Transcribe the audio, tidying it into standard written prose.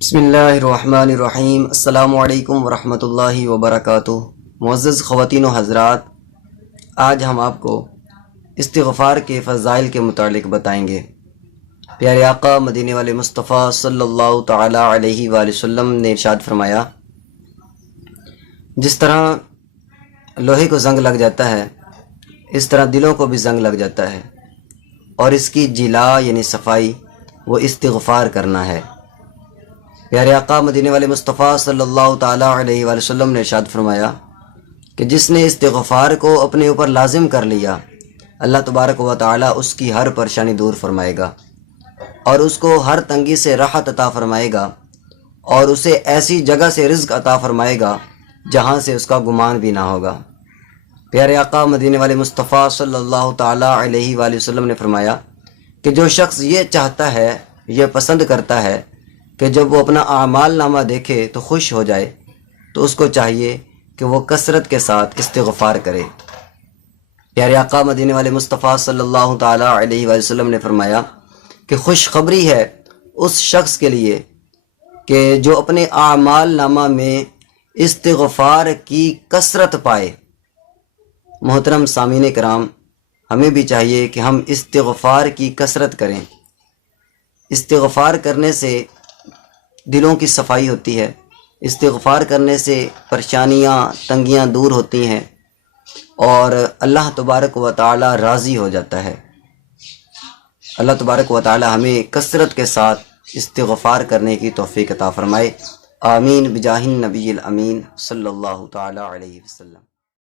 بسم اللہ الرحمن الرحیم۔ السلام علیکم ورحمۃ اللہ وبرکاتہ۔ معزز خواتین و حضرات، آج ہم آپ کو استغفار کے فضائل کے متعلق بتائیں گے۔ پیارے آقا مدینے والے مصطفیٰ صلی اللہ تعالی علیہ وآلہ وسلم نے ارشاد فرمایا، جس طرح لوہے کو زنگ لگ جاتا ہے اس طرح دلوں کو بھی زنگ لگ جاتا ہے، اور اس کی جلا یعنی صفائی وہ استغفار کرنا ہے۔ پیارے آقا مدینے والے مصطفیٰ صلی اللہ تعالی علیہ وآلہ وسلم نے ارشاد فرمایا کہ جس نے استغفار کو اپنے اوپر لازم کر لیا، اللہ تبارک و تعالی اس کی ہر پریشانی دور فرمائے گا، اور اس کو ہر تنگی سے راحت عطا فرمائے گا، اور اسے ایسی جگہ سے رزق عطا فرمائے گا جہاں سے اس کا گمان بھی نہ ہوگا۔ پیارے آقا مدینے والے مصطفیٰ صلی اللہ تعالی علیہ وآلہ وسلم نے فرمایا کہ جو شخص یہ چاہتا ہے، یہ پسند کرتا ہے کہ جب وہ اپنا اعمال نامہ دیکھے تو خوش ہو جائے، تو اس کو چاہیے کہ وہ کثرت کے ساتھ استغفار کرے۔ پیارے آقا مدینے والے مصطفیٰ صلی اللہ تعالی علیہ وآلہ وسلم نے فرمایا کہ خوشخبری ہے اس شخص کے لیے کہ جو اپنے اعمال نامہ میں استغفار کی کثرت پائے۔ محترم سامعین کرام، ہمیں بھی چاہیے کہ ہم استغفار کی کثرت کریں۔ استغفار کرنے سے دلوں کی صفائی ہوتی ہے، استغفار کرنے سے پریشانیاں تنگیاں دور ہوتی ہیں، اور اللہ تبارک و تعالی راضی ہو جاتا ہے۔ اللہ تبارک و تعالی ہمیں کثرت کے ساتھ استغفار کرنے کی توفیق عطا فرمائے۔ آمین بجاہ النبی الامین صلی اللہ تعالی علیہ وسلم۔